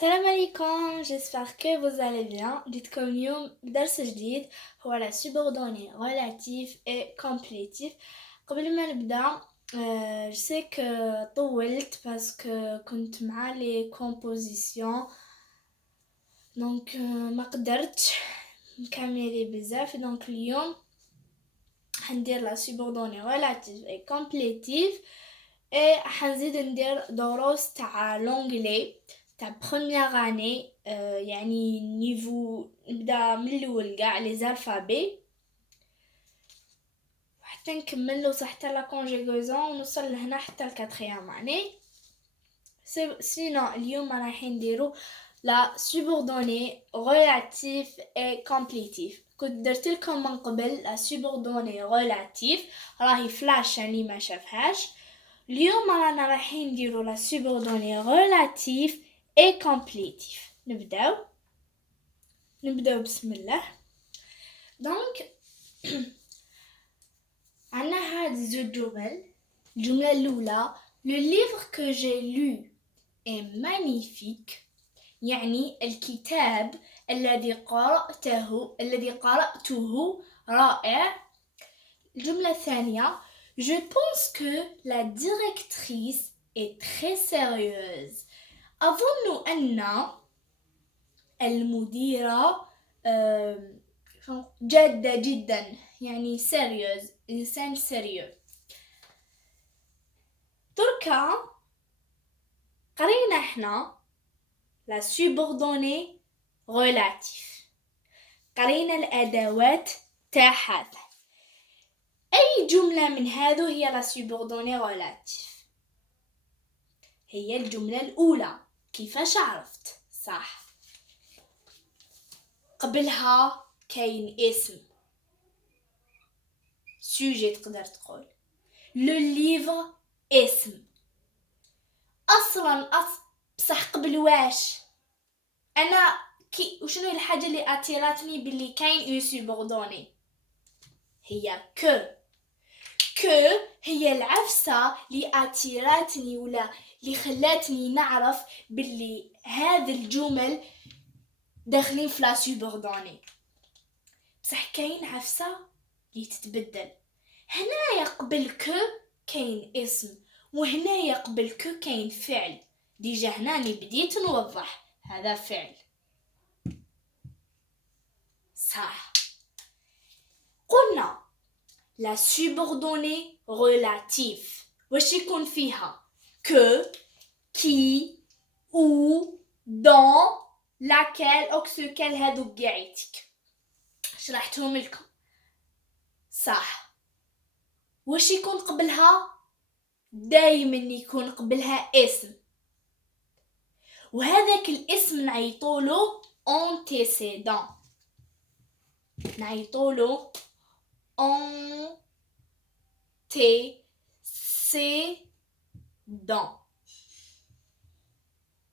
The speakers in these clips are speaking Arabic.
Salam alaikum, j'espère que vous allez bien. جيتكم اليوم بدرس جديد هو la subordonnée relatif et complétif. قبل ما نبدأ je sais que طولت parce que كنت مع les compositions donc ما قدرتش نكمل بزاف. donc اليوم حندير la subordonnée relative et complétive et حنزيد ندير دروس تاع l'anglais تاع première année يعني نيفو نبدا من الاول كاع لي زالفابي وحتى نكملو حتى لا كونجيغوزون ونوصل لهنا حتى الكاتريام اني. سينو اليوم رايحين نديرو لا سوبوردوني ريلاتيف اي كومبليتيف. كنت درت لكم من قبل لا سوبوردوني ريلاتيف راهي فلاش يعني ما شافهاش. اليوم رانا رايحين نديرو لا سوبوردوني ريلاتيف اي كومبليتيف. نبداو بسم الله. دونك عنا هاد زوج جمل. الجملة الأولى le livre que j'ai lu est magnifique يعني الكتاب الذي قرأته رائع. الجملة الثانية je pense que la directrice est très sérieuse. أظن أن المديرة جادة جدا يعني sérieuse إنسان سيريو. تركا قرينا احنا la subordonnée relatif قرينا الأدوات تاعها. أي جملة من هذو هي la subordonnée relatif؟ هي الجملة الأولى. كيفاش عرفت؟ صح، قبلها كاين اسم سوجي تقدر تقول. لو ليفر اسم اصلا بصح قبل واش انا وشنو الحاجه اللي اتيراتني باللي كاين اون سوبوردوني؟ هي كو هي العفسه اللي اتيراتني ولا اللي خلاتني نعرف باللي هذا الجمل داخلين في لا سوبوردوني. بصح كاين عفسه اللي تتبدل. هنايا قبل كو كاين اسم وهنايا قبل كو كاين فعل. ديجا هناني بديت نوضح هذا فعل. صح. قلنا لا سوبوردوني ريلاتيف واش يكون فيها؟ كو كي او دون لاكيل اوكسوكال هادو كاعيتك شرحتهم لكم. صح. واش يكون قبلها؟ دايما يكون قبلها اسم وهذاك الاسم نعيطولو antécédent. نعيطولو antécédent.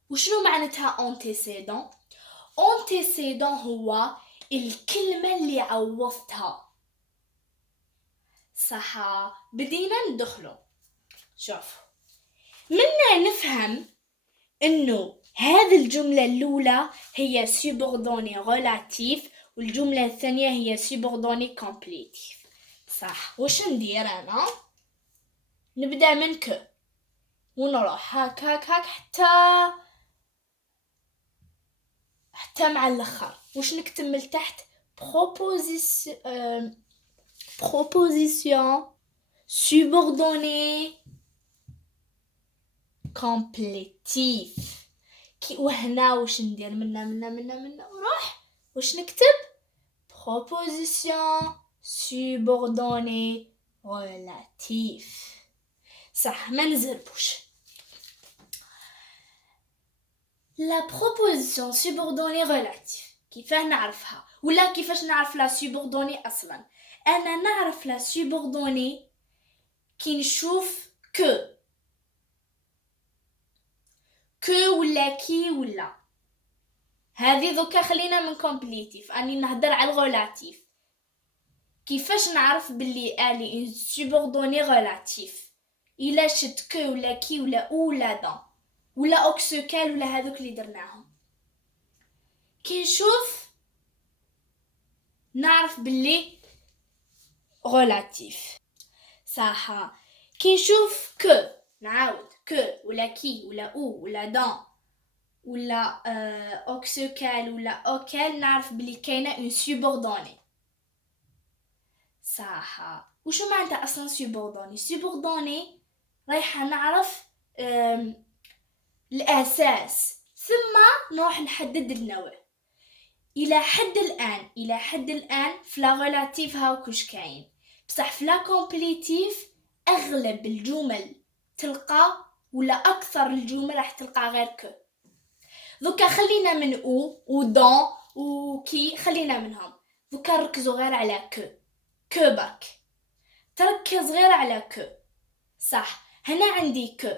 وشنو معناتها antécédent؟ antécédent هو الكلمة اللي عوضتها. صح. بدينا ندخلو. شوف منا نفهم انه هذه الجملة الاولى هي سوبوردوني ريلاتيف والجملة الثانية هي سوبوردوني كومبليتيف. صح. واش ندير انا؟ نبدا من كو ونروح هاك حتى مع الاخر. واش نكتب من تحت؟ proposition subordonnée complétif. كي وهنا واش ندير؟ منا وروح واش نكتب؟ proposition subordonnée relatif. صح. ما نزربوش. لا proposition subordonnée relatif كيفاه نعرفها ولا كيفاش نعرف لا subordonnée اصلا؟ انا نعرف لا subordonnée كي نشوف كو ولا كي ولا هذه دوكا. خلينا من كومبليتيف اني نهضر على الريلاتيف. كيفاش نعرف باللي الي ان سوبوردوني ريلاتيف؟ الا شت كو ولا كي ولا او ولا دون ولا اوكسوكال ولا هذوك اللي درناهم. كي نشوف نعرف باللي relatif. صح. كي نشوف كو نعاود كو ولا كي ولا او ولا دان ولا اوكسوكال ولا اوكال نعرف بلي كاينه اون سوبوردوني. صح. وشو معناتها اصلا سوبوردوني؟ سوبوردوني رايحه نعرف الاساس ثم نروح نحدد النوع. الى حد الان فلا غولاتيف هاكوش كاين، بصح فلا كومبليتيف اغلب الجمل تلقى ولا اكثر الجمل راح تلقى غير كو. دوكا خلينا من او ودون وكي، خلينا منهم. دوكا ركزوا غير على كو باك، تركز غير على كو. صح. هنا عندي كو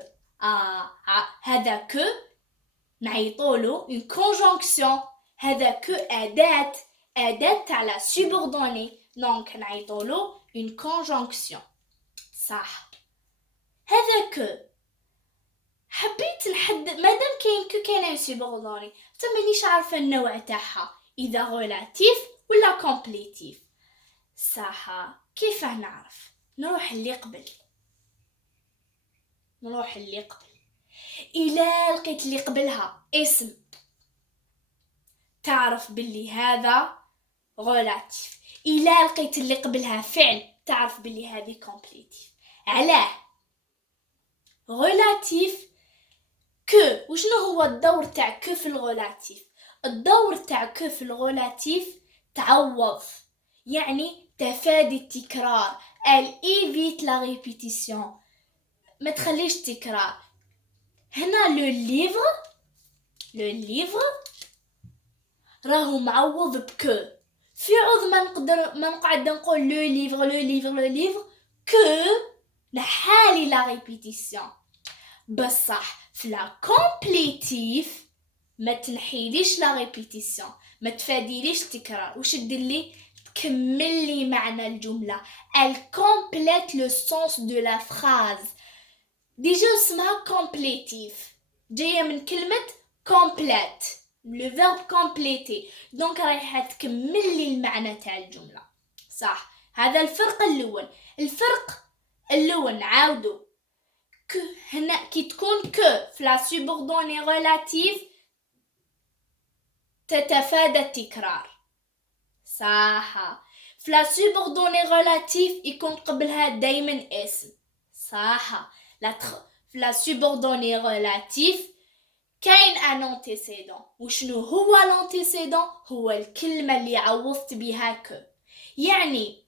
هذا كو نعيطولو اون كونجونكسيون. هذا كو أداة تاع لا سوبوردوني، دونك نعيطولو اون كونجونكسيون. صح. هذا كو حبيت نحدد مادام كاين كو كاين سوبوردوني، مانيش عارفه النوع تاعها اذا غولاتيف ولا كومبليتيف. صح. كيف نعرف؟ نروح اللي قبل. الى لقيت اللي قبلها اسم تعرف باللي هذا غولاتيف. الى لقيت اللي قبلها فعل تعرف باللي هذه كومبليتيف. علاه؟ غولاتيف كو. وشنو هو الدور تاع كو في الغولاتيف؟ الدور تاع كو في الغولاتيف تعوض، يعني تفادي التكرار. ايفيت لا ريبيتيسيون، ما تخليش تكرار. هنا لو ليفر راهو معوض بكو. في عوض ما نقعد نقول لو ليفر كو نحالي لا ريبيتيسيون. بصح فلا كومبليتيف ما تنحيليش لا ريبيتيسيون، ما تفاديليش تكرار. وش تديرلي؟ تكملي معنى الجملة. elle complète le sens de la phrase. ديجا اسمها كومبليتيف، جاية من كلمة complète، le verbe compléter، دونك رايحة تكملي المعنى تاع الجملة. صح. هذا الفرق الأول. الفرق الأول نعاودو كو. هنا كي تكون كو فلا سوبوردوني غولاتيف تتفادى التكرار. صح. فلا سوبوردوني غولاتيف يكون قبلها دايما اسم. صح. فلا سوبوردوني غولاتيف كاين ان انتيسيدون. وشنو هو الانتيسيدون؟ هو الكلمة اللي عوضت بها كو. يعني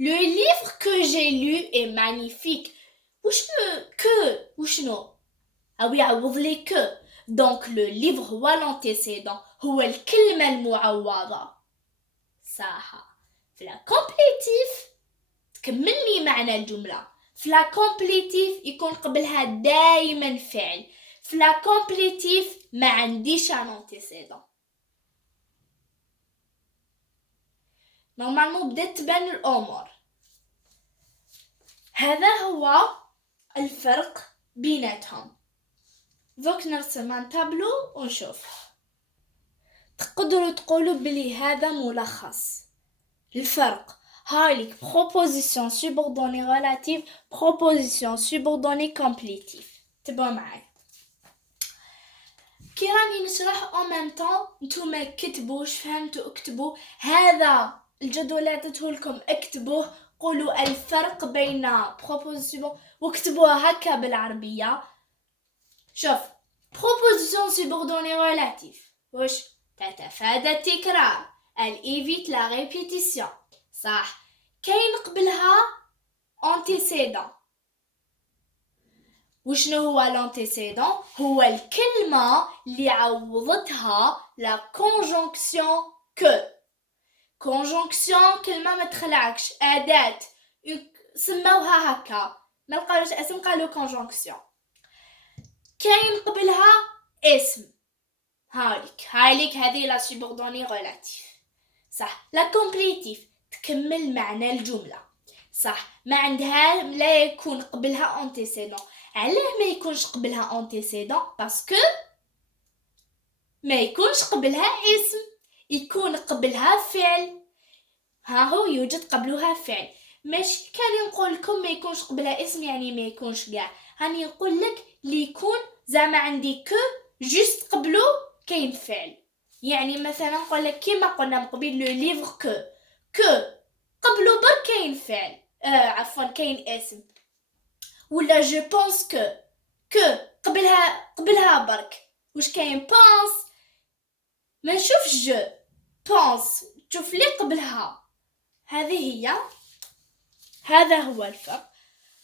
le livre que j'ai lu est magnifique. وشنو كو؟ وشنو يعوض لي كو. دونك لو ليفر هو لانتيسيدون، هو الكلمة المعوضة. صح. فلا كومبليتيف تكملني معنى الجملة. فلا كومبليتيف يكون قبلها دايما فعل. فلا كومبليتيف ما عنديش ان انتيسيدون. نورمالمون بدات تبان الامور. هذا هو الفرق بيناتهم. دوك نرسم ان تابلو ونشوف. تقدروا تقولوا بلي هذا ملخص الفرق. هايليك proposition subordonnée relative proposition subordonnée complétive. تبعوا معي كي راني نشرح en même temps. نتوما كتبوش فهمتوا اكتبوا. هذا الجدول اللي عطيته لكم اكتبوه، قولوا الفرق بين proposition واكتبوها هكا بالعربية. شوف proposition subordonnée relative وش تتفادى التكرار. elle évite la répétition. صح. كاين قبلها antécédent. وشنو هو الانتيسيدون؟ هو الكلمة اللي عوضتها لا كونجونكسيون كو. كونجونكسيون كلمة ما تخلعكش، أداة سموها هكا، ما لقاوش اسم قالوا كونجونكسيون. كاين قبلها اسم. هايليك هذه لا سوبوردوني غولاتيف. صح. لا كومبليتيف تكمل معنى الجملة. صح. ما عندها لا يكون قبلها انتيسيدون. علاه ما يكونش قبلها انتيسيدون؟ باسكو ما يكونش قبلها اسم، يكون قبلها فعل. ها هو يوجد قبلها فعل. ماشي كان نقول لكم ما يكونش قبلها اسم يعني ما يكونش كاع، هاني نقول لك اللي يكون زعما عندي كو جوست قبلو كاين فعل. يعني مثلا نقول لك كيما قلنا من قبيل لو ليفر كو قبلو برك كاين فعل، عفوا كاين اسم. ولا جو بونس كو قبلها برك واش كاين بونس، ما نشوفش جو بونس تشوف لي قبلها. هذا هو الفرق.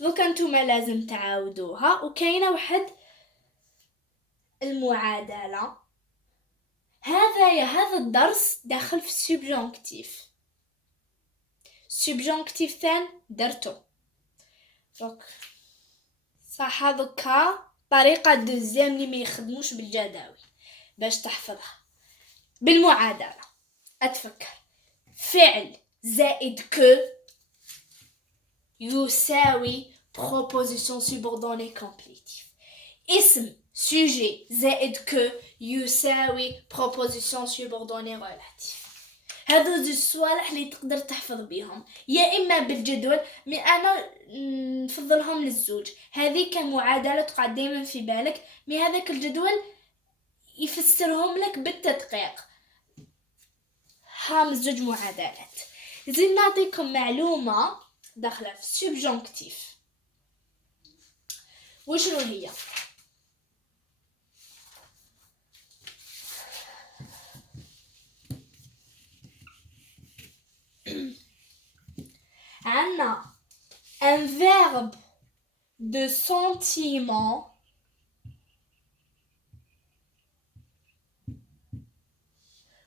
دوكا نتوما لازم تعاودوها. وكاينه واحد المعادله، هذا الدرس داخل في السوبجونكتيف. السوبجونكتيف ثان درتو دونك صح. هذوكا طريقه دوزيام اللي ما يخدموش بالجداول باش تحفظها بالمعادله. اتفكر فعل زائد كو يساوي proposition subordonnée complétive. اسم sujet زائد que يساوي proposition subordonnée relative. هذو زوج صوالح اللي تقدر تحفظ بيهم يا إما بالجدول، مي أنا نفضلهم للزوج. هذه كمعادلة تقعد دايما في بالك، مي هذاك الجدول يفسرهم لك بالتدقيق. هام زوج معادلات. زين نعطيكم معلومة داخلة في السوبجونكتيف. وشنو هي؟ عندنا un verbe de sentiment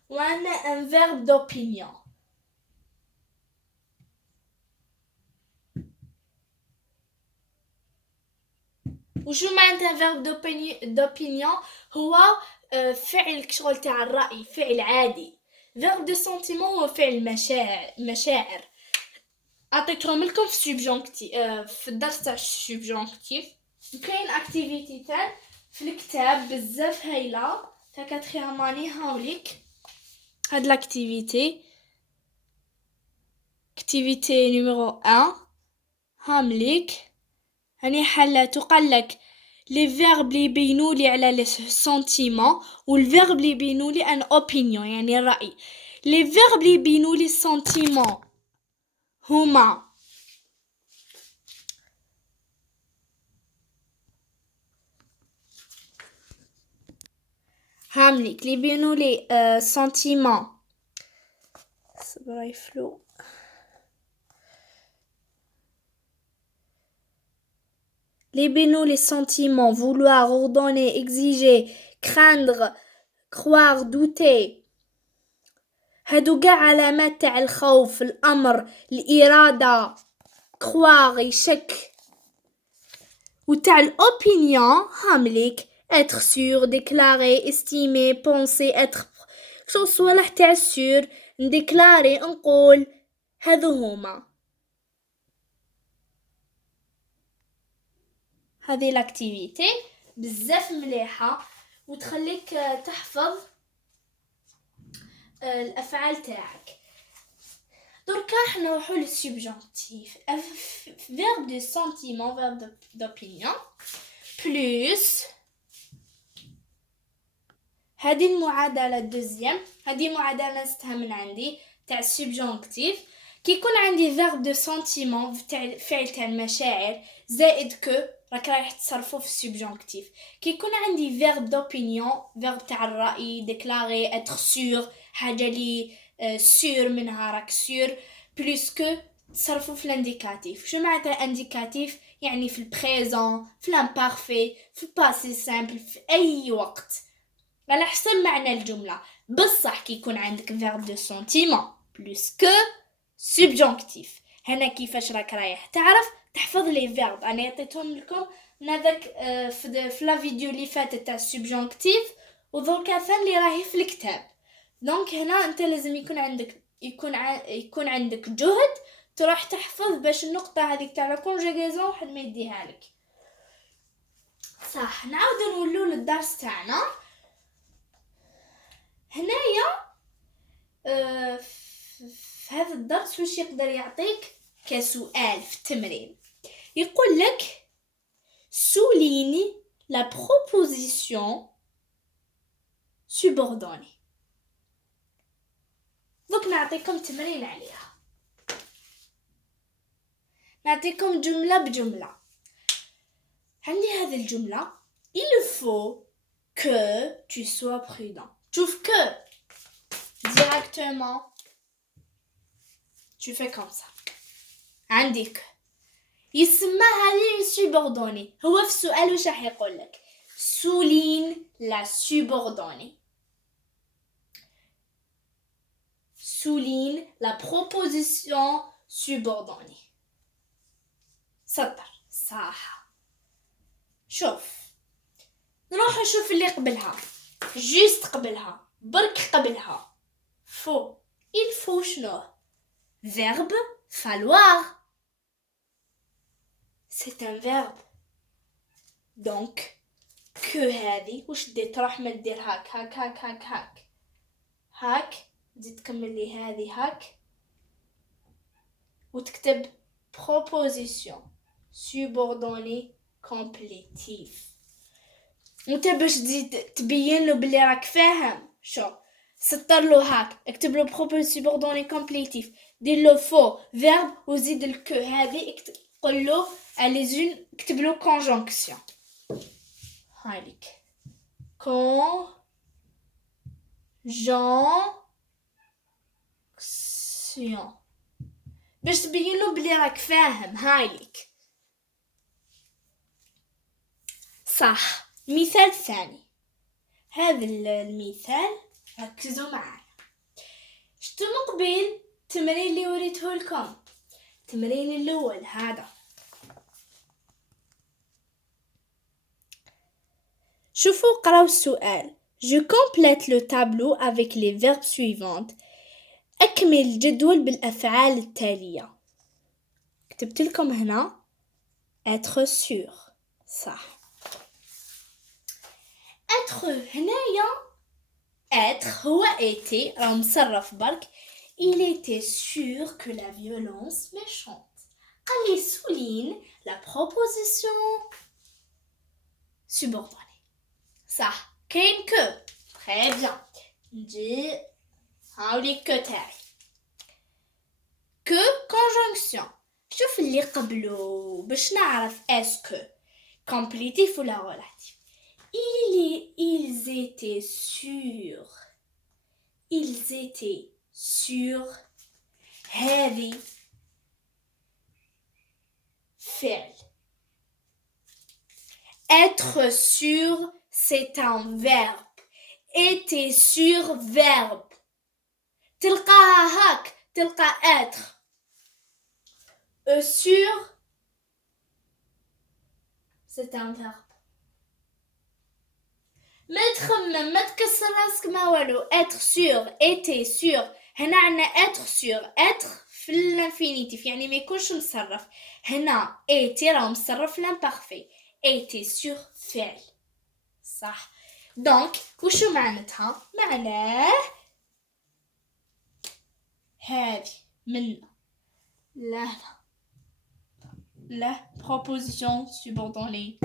وعندنا un verbe d'opinion. وشو معناتها verbe d'opinion؟ هو فعل شغل تاع الرأي، فعل عادي. verbe de sentiment هو فعل مشاعر. أعطيتهم لكم في السوبجونكتيف في الدرس تاع السوبجونكتيف. وكاين اكتيفيتي تاع في الكتاب بزاف هايله تاع كاتخيام اني. هاوليك هاد لاكتيفيتي نيميرو 1 هامليك. هاني حلات وقالك لي فيرب لي يبينوا لي على لي سنتيمون والفيرب لي يبينوا لي ان اوبينيون يعني الراي. لي فيرب لي يبينوا لي سنتيمون هما هامليك لي يبينوا لي سنتيمون صبرايفلو les bénons, les sentiments, vouloir, ordonner, exiger, craindre, croire, douter. هادو قاع علامات تاع الخوف، الأمر، الإرادة، croire يشك. وتاع الأوبينيون هامليك être sûr, déclarer, estimer, penser, être شو صوالح تاع sûr نديكلاري نقول. هذو هما. هذه لاكتيفيتي بزاف مليحه وتخليك تحفظ الافعال تاعك. دركا حنا نروحو للسوبجونكتيف. verbe de sentiment verbe d'opinion plus هذه المعادله الدوزيام. هذه معادله نستها من عندي تاع السوبجونكتيف. كي يكون عندي verbe de sentiment تاع فعل تاع المشاعر زائد كو راك رايح تصرفو في السوبجونكتيف. كي يكون عندي verbe d'opinion verbe تاع الرأي ديكلاري être sûr حاجة لي sûr منها راك sûr بلوس كو تصرفو في الانديكاتيف. شو معناتها انديكاتيف؟ يعني في البريزون في الامبارفي في الباسي سامبل في اي وقت على حسب معنى الجملة. بصح كي يكون عندك verbe de sentiment بلوس كو سوبجونكتيف هنا كيفاش راك رايح تعرف تحفظ لي فيرب. انا عطيتهم لكم هذاك في لا فيديو اللي فاتت تاع السوبجونكتيف ودركا ثاني اللي راهي في الكتاب. دونك هنا انت لازم يكون عندك جهد تروح تحفظ باش النقطه هذيك تاع لا كونجيغيزون واحد ما يديها لك. صح. نعاودو نولو للدرس تاعنا. الدرس واش يقدر يعطيك كسؤال في التمرين. يقول لك souligne la proposition subordonnée. دوك نعطيكم تمرين عليها. نعطيكم جملة بجملة. عندي هذه الجملة il faut que tu sois prudent. شوف que directement tu fais comme ça. عندك يسمى هذه subordonnée. هو في السؤال واش راح يقول لك souligne la subordonnée. souligne la proposition subordonnée. سطر صح. شوف نروح نشوف اللي قبلها جيست قبلها برك قبلها faut. il faut شنو verbe falloir. c'est un verbe. donc que هذه واش دير تروح ما دير هاك هاك هاك هاك هاك هاك تزيد تكمل لي هذه هاك وتكتب proposition subordonnée complétif. انت باش تزيد تبين له بلي راك فاهم شو سطر له هاك اكتب له proposition subordonnée complétif دير له فو verbe وزيد الكو هذه قل له اليزون اكتب له conjonction. هايليك conjonction باش تبين له بلي راك فاهم. هايليك صح. مثال ثاني. هذا المثال ركزوا معايا. شتو مقبل التمرين اللي وريته لكم. التمرين الاول هذا شوفوا قراو السؤال. Je complète le tableau avec les verbes suivants. أكمل الجدول بالأفعال التالية. كتبت لكم هنا être sûr. صح. être هنايا être هو était راه مصرف برك. il était sûr que la violence méchante. قال لي souligne la proposition subordonnée. صح. كاين que. très bien. نجي هاولي que تاعي. que conjonction. شوف اللي قبله باش نعرف est-ce que complétif ولا relatif. ils étaient sûrs. ils étaient sûrs. هذه فعل. être sûr c'est un verbe. était sûr verbe. تلقاها هاك تلقى être. sûr c'est un verbe. ما تخمم ما تكسر راسك ما والو. être sûr était sûr. هنا عنا être sûr. être في الانفينيتيف يعني ما يكونش مصرف. هنا était راه مصرف l'imparfait. était sûr فعل. صح. دونك وشو معناتها؟ معناه هذه منا la proposition subordonnée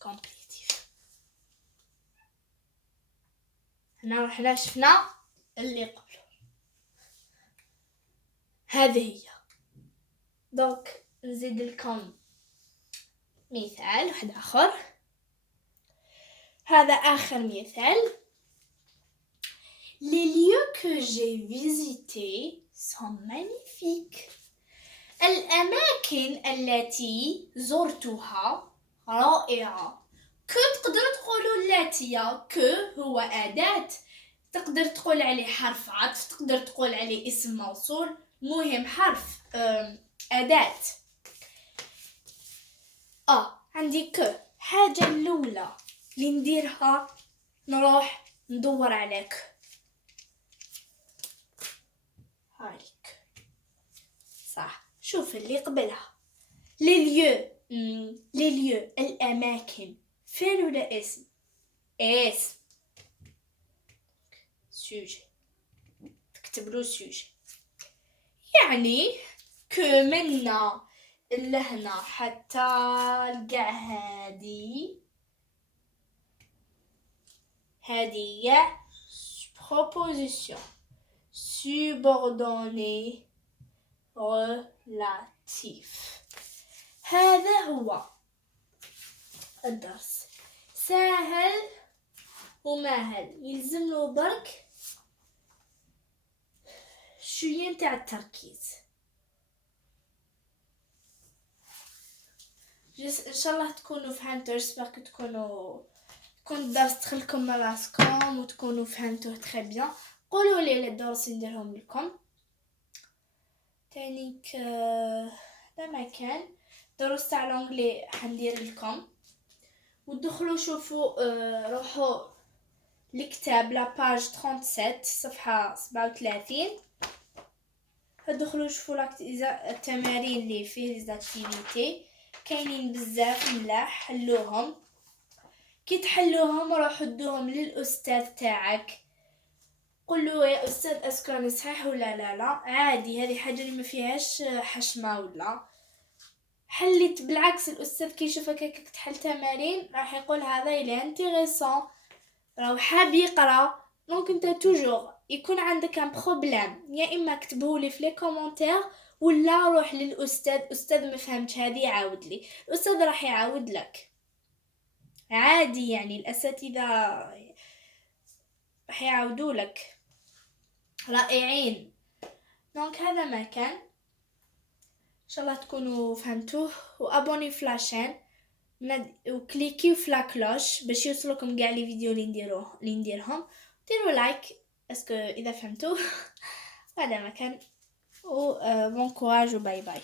complétive. هنا رحنا شفنا اللي قبله. هذه هي. دونك نزيد لكم مثال واحد آخر. هذا آخر مثال. Les lieux que j'ai visités sont magnifiques. الأماكن التي زرتها رائعة. كو تقدر تقولوا التي. كو هو أداة تقدر تقول عليه حرف عطف تقدر تقول عليه اسم موصول. مهم حرف أداة. عندي كو. حاجة الأولى اللي نديرها نروح ندور عليك. هايك صح. شوف اللي قبلها لي ليو الأماكن. فعل ولا اسم؟ اسم. سوجي تكتب له سوجي. يعني كو منا لهنا حتى القاع هادي هي proposition subordonnée relatif. هذا هو الدرس سهل وماهل، يلزملو برك شوية نتاع التركيز. ان شاء الله تكونوا فهمتوا، جسبر تكون الدرس دخلكم من راسكم وتكونوا فهمتوه تري بيان. قولوا لي الدروس نديرهم لكم تانيك. لما كان دروس تاع الانجلي حندير لكم، ودخلوا شوفوا روحوا الكتاب لاباج 37 صفحة 37. دخلوا شوفوا التمارين اللي فيه ليزاكتيفيتي، كاينين بزاف ملاح، حلوهم. كي تحلوهم روحوا ادوهم للاستاذ تاعك، قولوا يا استاذ اسكو راني صحيح ولا لا. عادي، هذه حاجه اللي ما فيهاش حشمه ولا حليت. بالعكس الاستاذ كي يشوفك هكاك تحل تمارين راح يقول هذا الى انتريسون، راهو حاب يقرا. دونك انت توجور يكون عندك ان بروبليم، يا اما كتبهولي في لي كومونتير ولا روح للاستاذ. استاذ ما فهمتش هذه يعاود لي، الاستاذ راح يعاود لك عادي. يعني الاساتذه راح يعاودوا لك رائعين. دونك هذا ما كان، ان شاء الله تكونوا فهمتوه. وابوني في لاشين وكليكيو في لاكلوش باش يوصلكم كاع لي فيديو اللي نديرهم. ديروا لايك اسكو اذا فهمتوه. هذا ما كان، و بون كوراج وباي باي.